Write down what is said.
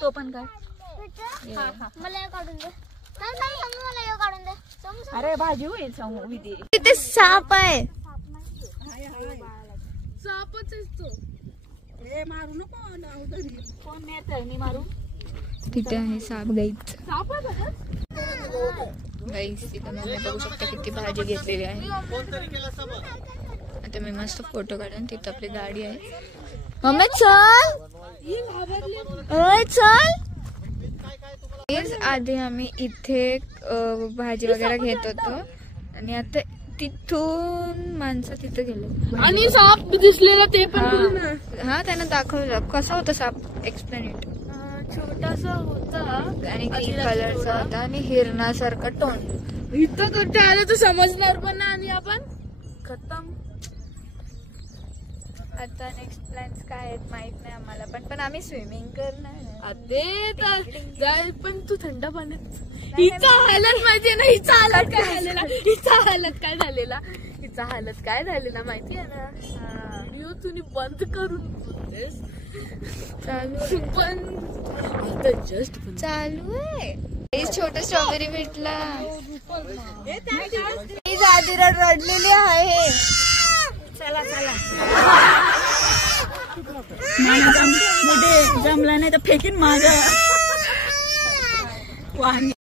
तो पण काय मला काढून दे. मला काढून दे. अरे भाजी होईल सांगू विधी. तिथे साप आहे. सापच असतो. हे मारू नको. कोण नेतय मी मारू. तिथे आहे साप गाईच. साप गाईस तिथे मम्मी बघू शकता किती भाजी घेतलेली आहे. आता मी मस्त फोटो काढून तिथे आपली गाडी आहे. मम्मी चल चल. आधी आम्ही इथे भाजी वगैरे घेत होतो आणि आता तिथून माणसं तिथे गेले आणि साप दिसलेला ते पण. हा त्यांना दाखवलं कसं होतं साप. Explain it. छोटासा होता आणि ग्रीन कलरचा होता आणि हिरणासारखा तोंड. इथं कुठे आलं तर समजणार पण नाही आणि आपण खतम. आता नेक्स्ट प्लॅन्स काय आहेत माहित नाही आम्हाला पण आम्ही स्विमिंग करणार. ते तर जाईल पण तू थंड पाण्यात. हिचा हालत माहितीये ना. हिचा हालत काय झालेला. हिचा हालत काय झालेला माहितीये ना. व्हिडिओ तुम्ही बंद करून बोलतेस. चालू पण आता जस्ट चालू आहे. छोट स्ट्रॉबेरी भेटला. आधी रडलेली आहे. चला जमला नाही तर फेकीन माझ वाणी.